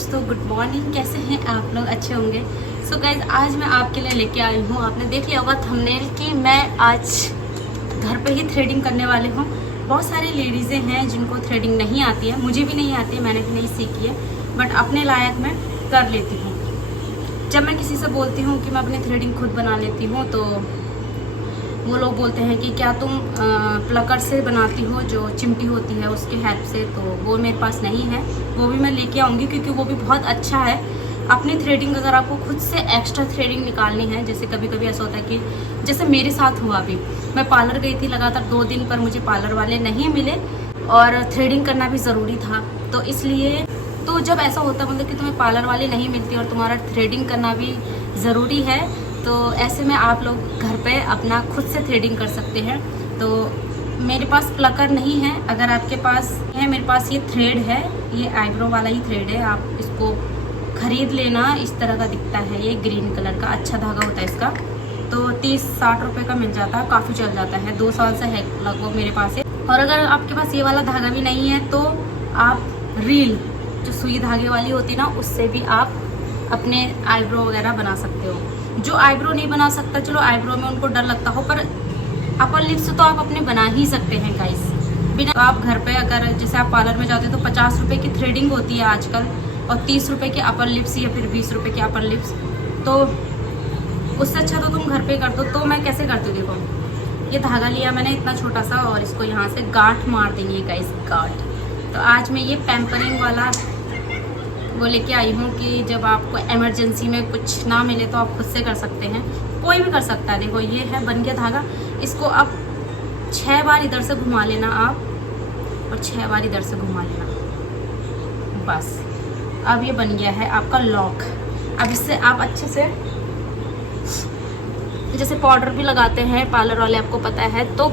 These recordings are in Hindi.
दोस्तों, गुड मॉर्निंग। कैसे हैं आप लोग? अच्छे होंगे। सो गाइज, आज मैं आपके लिए लेके आई हूँ, आपने देख लिया होगा थंबनेल कि मैं आज घर पे ही थ्रेडिंग करने वाली हूँ। बहुत सारी लेडीज़ें हैं जिनको थ्रेडिंग नहीं आती है, मुझे भी नहीं आती है, मैंने भी नहीं सीखी है, बट अपने लायक मैं कर लेती हूँ। जब मैं किसी से बोलती हूँ कि मैं अपनी थ्रेडिंग खुद बना लेती हूँ तो वो लोग बोलते हैं कि क्या तुम प्लकर से बनाती हो, जो चिमटी होती है उसके हेल्प से। तो वो मेरे पास नहीं है, वो भी मैं लेके आऊँगी क्योंकि वो भी बहुत अच्छा है। अपनी थ्रेडिंग अगर आपको खुद से एक्स्ट्रा थ्रेडिंग निकालनी है, जैसे कभी कभी ऐसा होता है कि जैसे मेरे साथ हुआ अभी, मैं पार्लर गई थी लगातार 2 दिन, पर मुझे पार्लर वाले नहीं मिले और थ्रेडिंग करना भी ज़रूरी था। तो इसलिए तो जब ऐसा होता है मतलब कि तुम्हें पार्लर वाले नहीं मिलती और तुम्हारा थ्रेडिंग करना भी ज़रूरी है, तो ऐसे में आप लोग घर पे अपना खुद से थ्रेडिंग कर सकते हैं। तो मेरे पास प्लकर नहीं है, अगर आपके पास है, मेरे पास ये थ्रेड है, ये आईब्रो वाला ही थ्रेड है, आप इसको ख़रीद लेना। इस तरह का दिखता है, ये ग्रीन कलर का अच्छा धागा होता है इसका। तो 30-60 रुपये का मिल जाता है, काफ़ी चल जाता है, 2 साल से है लगभग मेरे पास है। और अगर आपके पास ये वाला धागा भी नहीं है तो आप रील, जो सुई धागे वाली होती है ना, उससे भी आप अपने आईब्रो वगैरह बना सकते हो। जो आईब्रो नहीं बना सकता, चलो आईब्रो में उनको डर लगता हो, पर अपर लिप्स तो आप अपने बना ही सकते हैं गाइस। बिना आप घर पे अगर जैसे आप पार्लर में जाते हो तो 50 रुपये की थ्रेडिंग होती है आजकल, और 30 रुपये के अपर लिप्स या फिर 20 रुपये के अपर लिप्स। तो उससे अच्छा तो तुम घर पे कर दो। तो मैं कैसे करती हूँ, देखो ये धागा लिया मैंने इतना छोटा सा, और इसको यहाँ से गांठ मार देंगे गाइस, गांठ। तो आज मैं ये पैम्परिंग वाला वो लेके आई हूँ कि जब आपको इमरजेंसी में कुछ ना मिले तो आप खुद से कर सकते हैं, कोई भी कर सकता है। देखो ये है, बन गया धागा। इसको अब 6 बार इधर से घुमा लेना आप, और 6 बार इधर से घुमा लेना, बस। अब ये बन गया है आपका लॉक। अब इससे आप अच्छे से, जैसे पाउडर भी लगाते हैं पार्लर वाले, आपको पता है, तो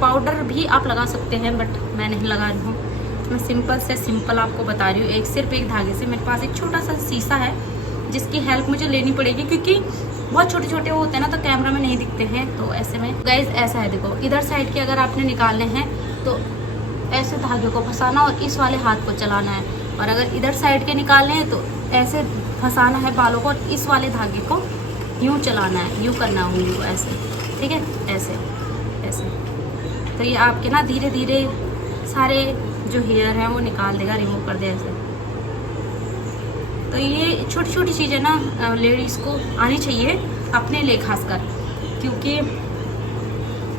पाउडर भी आप लगा सकते हैं, बट मैं नहीं लगा रही हूँ। मैं सिंपल से सिंपल आपको बता रही हूँ, सिर्फ एक धागे से। मेरे पास एक छोटा सा शीशा है जिसकी हेल्प मुझे लेनी पड़ेगी क्योंकि बहुत छोटे छोटे होते हैं ना, तो कैमरा में नहीं दिखते हैं। तो ऐसे में गाइज ऐसा है, देखो इधर साइड के अगर आपने निकालने हैं तो ऐसे धागे को फंसाना और इस वाले हाथ को चलाना है, और अगर इधर साइड के निकालने हैं तो ऐसे फंसाना है बालों को, और इस वाले धागे को यूँ चलाना है, यूँ करना है उंगली को ऐसे, ठीक है, ऐसे ऐसे। तो ये आपके ना धीरे धीरे सारे जो हेयर है वो निकाल देगा, रिमूव कर दे ऐसे। तो ये छोटी छोटी चीज़ें ना लेडीज़ को आनी चाहिए अपने लिए खासकर, क्योंकि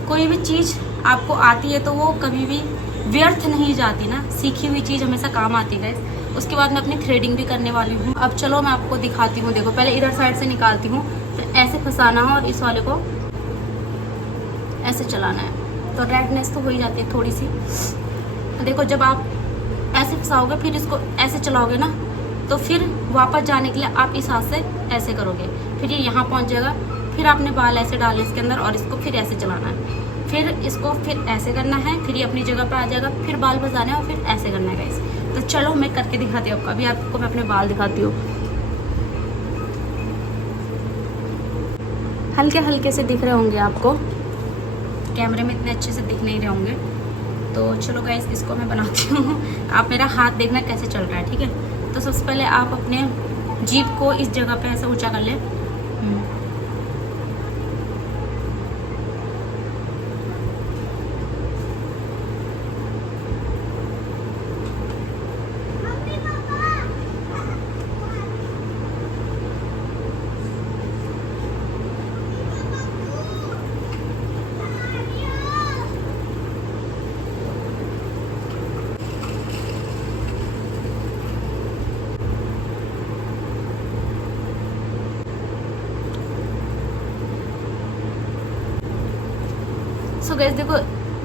कोई भी चीज़ आपको आती है तो वो कभी भी व्यर्थ नहीं जाती ना, सीखी हुई चीज़ हमेशा काम आती है। उसके बाद मैं अपनी थ्रेडिंग भी करने वाली हूँ। अब चलो मैं आपको दिखाती हूँ। देखो पहले इधर साइड से निकालती हूँ, तो ऐसे फंसाना है और इस वाले को ऐसे चलाना है, तो रेडनेस तो हो ही जाती है थोड़ी सी। देखो जब आप ऐसे फंसाओगे फिर इसको ऐसे चलाओगे ना, तो फिर वापस जाने के लिए आप इस हाथ से ऐसे करोगे, फिर ये यहाँ पहुँच जाएगा, फिर आपने बाल ऐसे डाले इसके अंदर और इसको फिर ऐसे चलाना है, फिर इसको फिर ऐसे करना है, फिर ये अपनी जगह पे आ जाएगा, फिर बाल फंसाने और फिर ऐसे करना है गाइस। तो चलो मैं करके दिखाती हूँ आपको। अभी आपको मैं अपने बाल दिखाती हूँ, हल्के हल्के से दिख रहे होंगे आपको, कैमरे में इतने अच्छे से दिख नहीं रहे होंगे। तो चलो गाइस इसको मैं बनाती हूँ, आप मेरा हाथ देखना कैसे चल रहा है, ठीक है। तो सबसे पहले आप अपने जीभ को इस जगह पे ऐसे ऊंचा कर लें, सो गाइस देखो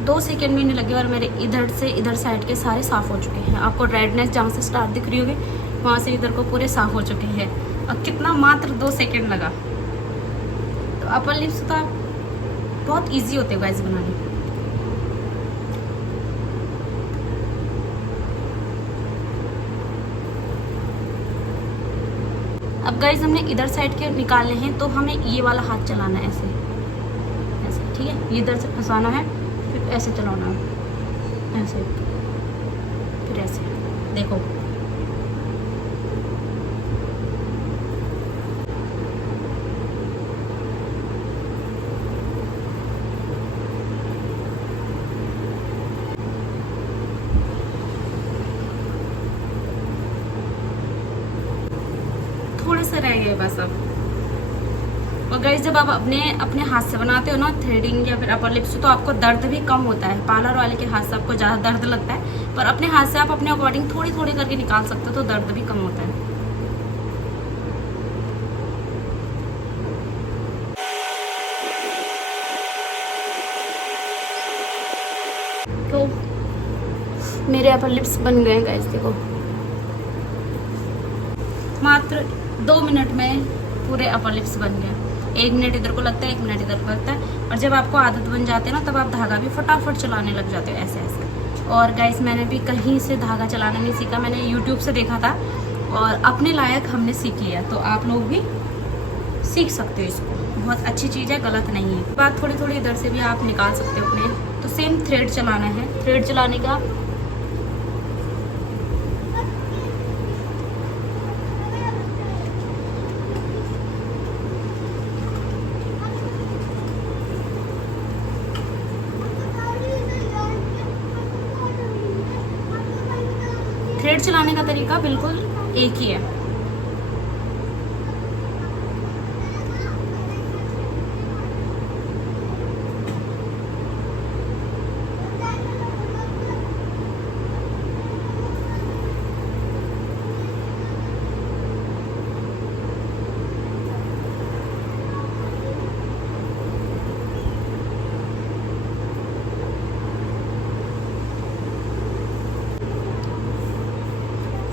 2 सेकेंड भी नहीं लगे और मेरे इधर से इधर साइड के सारे साफ़ हो चुके हैं। आपको रेडनेस जहाँ से स्टार्ट दिख रही होगी वहाँ से इधर को पूरे साफ़ हो चुके हैं, और कितना मात्र 2 सेकेंड लगा। तो अपर लिप्स तो आप बहुत इजी होते हैं गाइस बनाने। अब गाइस हमने इधर साइड के निकालने हैं, तो हमें ये वाला हाथ चलाना है ऐसे ऐसे, ठीक है। ये इधर से फंसाना है, फिर ऐसे चलाना है, ऐसे फिर ऐसे। देखो थोड़े से रह गए बस अब। और गाइस जब आप अपने अपने हाथ से बनाते हो ना थ्रेडिंग या फिर अपर लिप्स, तो आपको दर्द भी कम होता है। पार्लर वाले के हाथ से आपको ज़्यादा दर्द लगता है, पर अपने हाथ से आप अपने अकॉर्डिंग थोड़ी थोड़ी करके निकाल सकते हो, तो दर्द भी कम होता है। तो मेरे अपर लिप्स बन गए गाइस, देखो मात्र 2 मिनट में पूरे अपर लिप्स बन गए। 1 मिनट इधर को लगता है, 1 मिनट इधर को लगता है। और जब आपको आदत बन जाती है ना, तब आप धागा भी फटाफट चलाने लग जाते हो ऐसे ऐसे। और गाइस मैंने भी कहीं से धागा चलाना नहीं सीखा, मैंने यूट्यूब से देखा था और अपने लायक हमने सीख लिया। तो आप लोग भी सीख सकते हो इसको, बहुत अच्छी चीज़ है, गलत नहीं है। बात थोड़ी थोड़ी इधर से भी आप निकाल सकते हो अपने। तो सेम थ्रेड चलाना है, थ्रेड चलाने का थ्रेड चलाने का तरीका बिल्कुल एक ही है।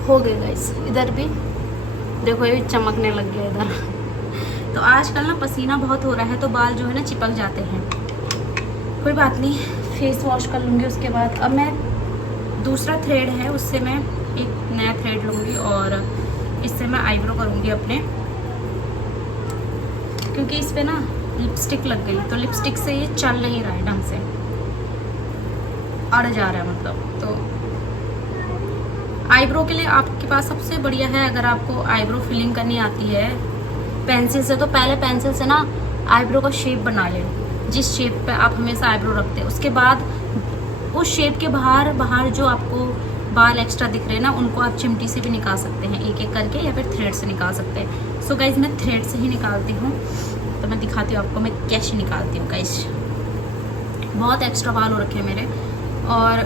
हो गए गाइस, इधर भी देखो ये भी चमकने लग गया इधर। तो आजकल ना पसीना बहुत हो रहा है, तो बाल जो है ना चिपक जाते हैं। कोई बात नहीं, फेस वॉश कर लूँगी उसके बाद। अब मैं दूसरा थ्रेड है उससे मैं एक नया थ्रेड लूँगी और इससे मैं आईब्रो करूँगी अपने, क्योंकि इस पर ना लिपस्टिक लग गई, तो लिपस्टिक से ये चल नहीं रहा है ढंग से, अड़ जा रहा है मतलब। तो आईब्रो के लिए आपके पास सबसे बढ़िया है, अगर आपको आईब्रो फिलिंग करनी आती है पेंसिल से, तो पहले पेंसिल से ना आईब्रो का शेप बना ले, जिस शेप पे आप हमेशा आईब्रो रखते हैं। उसके बाद उस शेप के बाहर जो आपको बाल एक्स्ट्रा दिख रहे हैं ना, उनको आप चिमटी से भी निकाल सकते हैं, एक एक करके, या फिर थ्रेड से निकाल सकते हैं। सो गाइज मैं थ्रेड से ही निकालती हूँ, तो मैं दिखाती हूँ आपको मैं कैसे निकालती हूँ। गाइज बहुत एक्स्ट्रा बाल हो रखे हैं मेरे, और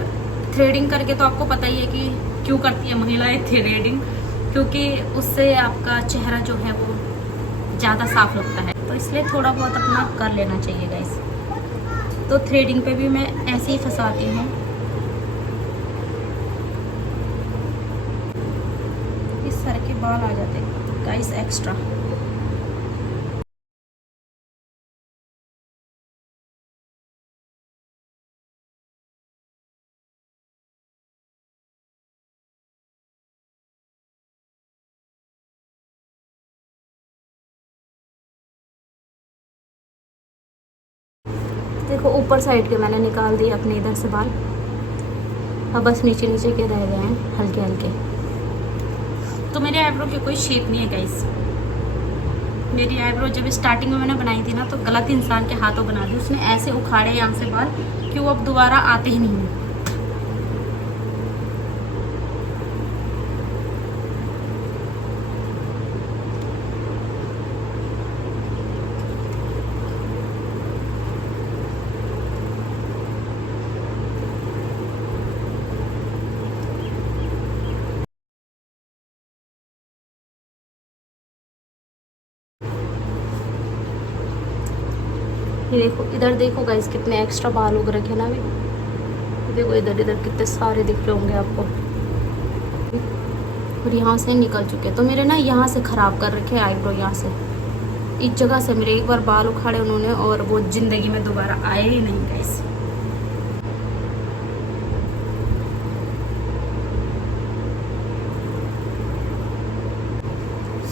थ्रेडिंग करके तो आपको पता ही है कि क्यों करती है महिलाएं थ्रेडिंग, क्योंकि उससे आपका चेहरा जो है वो ज़्यादा साफ लगता है, तो इसलिए थोड़ा बहुत अपना कर लेना चाहिए गाइस। तो थ्रेडिंग पे भी मैं ऐसे ही फंसाती हूँ। इस तरह के बाल आ जाते हैं गाइस एक्स्ट्रा। देखो ऊपर साइड के मैंने निकाल दिए अपने इधर से बाल, अब बस नीचे नीचे के रह गए हैं हल्के हल्के। तो मेरे आईब्रो की कोई शेप नहीं है गाइस। मेरी आईब्रो जब स्टार्टिंग में मैंने बनाई थी ना, तो गलत इंसान के हाथों बना दी, उसने ऐसे उखाड़े यहाँ से बाल कि वो अब दोबारा आते ही नहीं हैं। ये देखो इधर देखो गाइस कितने एक्स्ट्रा बाल उग रखे हैं ना अभी। देखो इधर इधर कितने सारे दिख रहे होंगे आपको, और यहाँ से निकल चुके। तो मेरे ना यहाँ से ख़राब कर रखे हैं आईब्रो, यहाँ से इस जगह से मेरे एक बार बाल उखाड़े उन्होंने, और वो ज़िंदगी में दोबारा आए ही नहीं गाइस।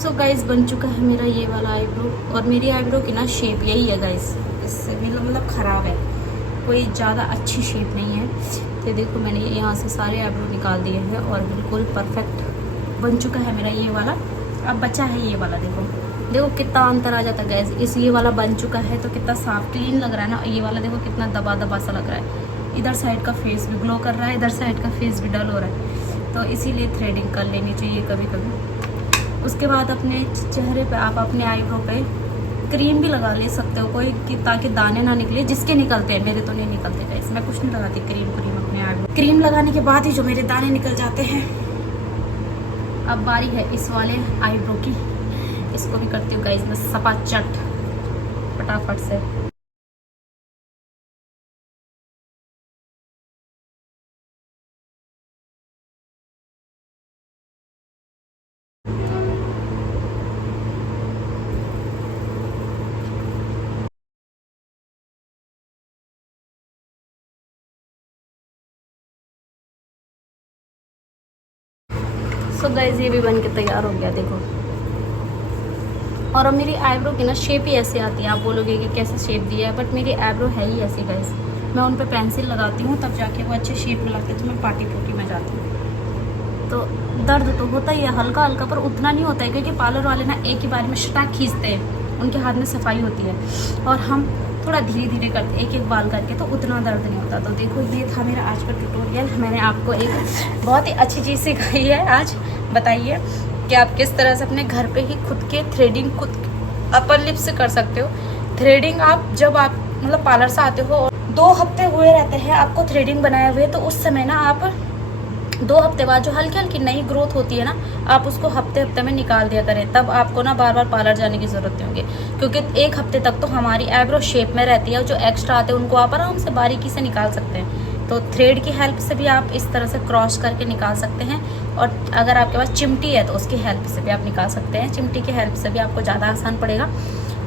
सो गाइस बन चुका है मेरा ये वाला आईब्रो, और मेरी आईब्रो की ना शेप यही है गाइस, इससे भी मतलब ख़राब है, कोई ज़्यादा अच्छी शेप नहीं है। तो देखो मैंने यहाँ से सारे आईब्रो निकाल दिए हैं और बिल्कुल परफेक्ट बन चुका है मेरा ये वाला। अब बचा है ये वाला, देखो देखो कितना अंतर आ जाता है गैस। इस ये वाला बन चुका है तो कितना साफ क्लीन लग रहा है ना, और ये वाला देखो कितना दबा दबा सा लग रहा है। इधर साइड का फेस भी ग्लो कर रहा है, इधर साइड का फेस भी डल हो रहा है। तो इसीलिए थ्रेडिंग कर लेनी चाहिए कभी कभी। उसके बाद अपने चेहरे पे आप अपने आईब्रो पे क्रीम भी लगा ले सकते हो कोई कि ताकि दाने ना निकले, जिसके निकलते हैं, मेरे तो नहीं निकलते गाइस। मैं कुछ नहीं लगाती क्रीम अपने आईब्रो। क्रीम लगाने के बाद ही जो मेरे दाने निकल जाते हैं। अब बारी है इस वाले आईब्रो की, इसको भी करती हूँ गाइस मैं सपाचट फटाफट से। सो गाइस ये भी बन के तैयार हो गया देखो। और अब मेरी आईब्रो की ना शेप ही ऐसे आती है। आप बोलोगे कि कैसे शेप दिया है, बट मेरी आईब्रो है ही ऐसी गाइस। मैं उन पे पेंसिल लगाती हूँ तब जाके वो अच्छे शेप में लगते हैं। तो मैं पार्टी पुर्टी में जाती हूँ तो दर्द तो होता ही है हल्का हल्का, पर उतना नहीं होता है क्योंकि पार्लर वाले ना एक ही बार में शटाक खींचते हैं, उनके हाथ में सफाई होती है और हम थोड़ा धीरे धीरे करते एक एक बाल करके, तो उतना दर्द नहीं होता। तो देखो ये था मेरा आज का ट्यूटोरियल। मैंने आपको एक बहुत ही अच्छी चीज़ सिखाई है आज। बताइए कि आप किस तरह से अपने घर पे ही खुद के थ्रेडिंग खुद अपर लिप से कर सकते हो। थ्रेडिंग आप जब आप मतलब पार्लर से आते हो और 2 हफ्ते हुए रहते हैं आपको थ्रेडिंग बनाए हुए, तो उस समय ना आप 2 हफ्ते बाद जो हल्की हल्की नई ग्रोथ होती है ना, आप उसको हफ्ते हफ्ते में निकाल दिया करें। तब आपको ना बार बार पार्लर जाने की ज़रूरत नहीं होगी, क्योंकि 1 हफ्ते तक तो हमारी आईब्रो शेप में रहती है और जो एक्स्ट्रा आते हैं उनको आप आराम से बारीकी से निकाल सकते हैं। तो थ्रेड की हेल्प से भी आप इस तरह से क्रॉस करके निकाल सकते हैं, और अगर आपके पास चिमटी है तो उसकी हेल्प से भी आप निकाल सकते हैं। चिमटी की हेल्प से भी आपको ज़्यादा आसान पड़ेगा।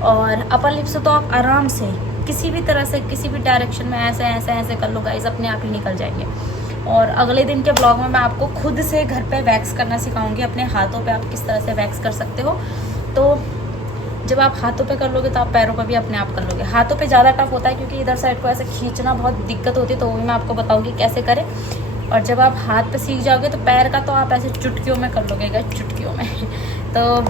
और अपर लिप से तो आप आराम से किसी भी तरह से किसी भी डायरेक्शन में ऐसे ऐसे ऐसे कर लो गाइस, अपने आप ही निकल जाएंगे। और अगले दिन के ब्लॉग में मैं आपको खुद से घर पे वैक्स करना सिखाऊंगी। अपने हाथों पे आप किस तरह से वैक्स कर सकते हो। तो जब आप हाथों पे कर लोगे तो आप पैरों पे भी अपने आप कर लोगे। हाथों पे ज़्यादा टफ होता है क्योंकि इधर साइड को ऐसे खींचना बहुत दिक्कत होती है, तो वो भी मैं आपको बताऊंगी कैसे करें। और जब आप हाथ पे सीख जाओगे तो पैर का तो आप ऐसे चुटकियों में कर लोगे गाइस, चुटकियों में। तो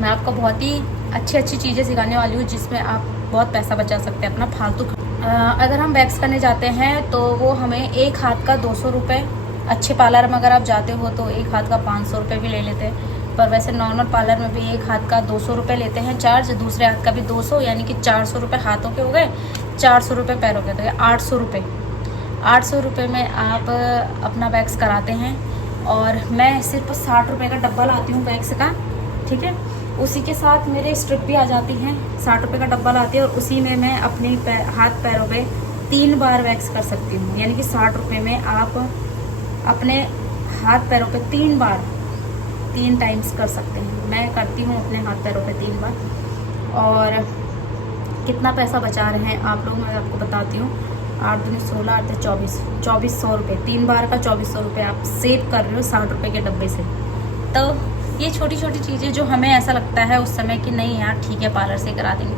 मैं आपको बहुत ही अच्छी अच्छी चीज़ें सिखाने वाली हूँ जिसमें आप बहुत पैसा बचा सकते हैं अपना फालतू। अगर हम वैक्स करने जाते हैं तो वो हमें एक हाथ का 200 रुपये, अच्छे पार्लर में अगर आप जाते हो तो एक हाथ का 500 रुपये भी ले लेते हैं। पर वैसे नॉर्मल पार्लर में भी एक हाथ का 200 रुपये लेते हैं चार्ज, दूसरे हाथ का भी 200, यानी कि 400 रुपये हाथों के हो गए, 400 रुपये पैरों के हो गए, 800 रुपये। 800 रुपये में आप अपना वैक्स कराते हैं। और मैं सिर्फ 60 रुपये का डब्बा लाती हूँ वैक्स का, ठीक है। उसी के साथ मेरे स्ट्रिप भी आ जाती हैं, 60 रुपये का डब्बा लाती है, और उसी में मैं अपने हाथ पैरों पे 3 बार वैक्स कर सकती हूँ। यानी कि 60 रुपये में आप अपने हाथ पैरों पे 3 बार 3 टाइम्स कर सकते हैं। मैं करती हूँ अपने हाथ पैरों पे 3 बार। और कितना पैसा बचा रहे हैं आप लोग मैं आपको बताती हूँ। 8 दूनी 16, 8 24, 2400 रुपये, 3 बार का 2400 रुपये आप सेव कर रहे हो 60 रुपये के डब्बे से। तो ये छोटी छोटी चीज़ें जो हमें ऐसा लगता है उस समय कि नहीं यार ठीक है पार्लर से करा देंगे,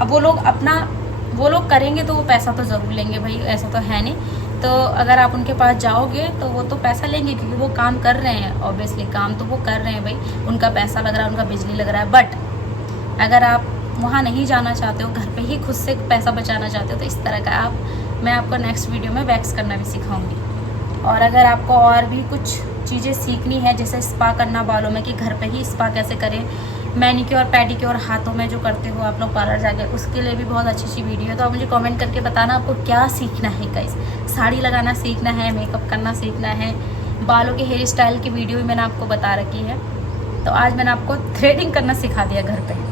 अब वो लोग करेंगे तो वो पैसा तो ज़रूर लेंगे भाई, ऐसा तो है नहीं। तो अगर आप उनके पास जाओगे तो वो तो पैसा लेंगे क्योंकि वो काम कर रहे हैं, ऑब्वियसली काम तो वो कर रहे हैं भाई, उनका पैसा लग रहा है, उनका बिजली लग रहा है। बट अगर आप वहाँ नहीं जाना चाहते हो, घर पे ही खुद से पैसा बचाना चाहते हो, तो इस तरह का मैं आपको नेक्स्ट वीडियो में वैक्स करना भी सिखाऊंगी। और अगर आपको और भी कुछ चीज़ें सीखनी है जैसे स्पा करना बालों में, कि घर पे ही स्पा कैसे करें, मैनिक्योर पेडिक्योर हाथों में जो करते हो आप लोग पार्लर जाके, उसके लिए भी बहुत अच्छी अच्छी वीडियो है। तो आप मुझे कमेंट करके बताना आपको क्या सीखना है गाइस। साड़ी लगाना सीखना है, मेकअप करना सीखना है, बालों के हेयर स्टाइल की वीडियो भी मैंने आपको बता रखी है। तो आज मैंने आपको थ्रेडिंग करना सिखा दिया घर पे।